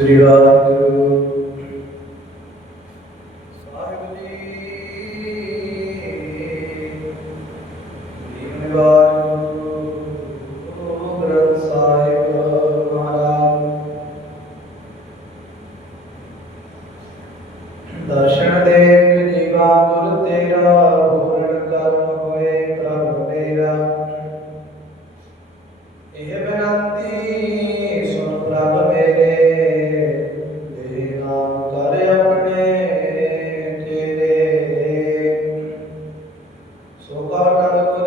ਸ੍ਰੀ ਵਾਹਿਗੁਰੂ ਸਾਹਿਬ ਜੀ ਨਿਵਾਰ ਦਰਸ਼ਨ ਦੇਖ ਜੀਵਾ ਗੁਰ ਤੇਰਾ।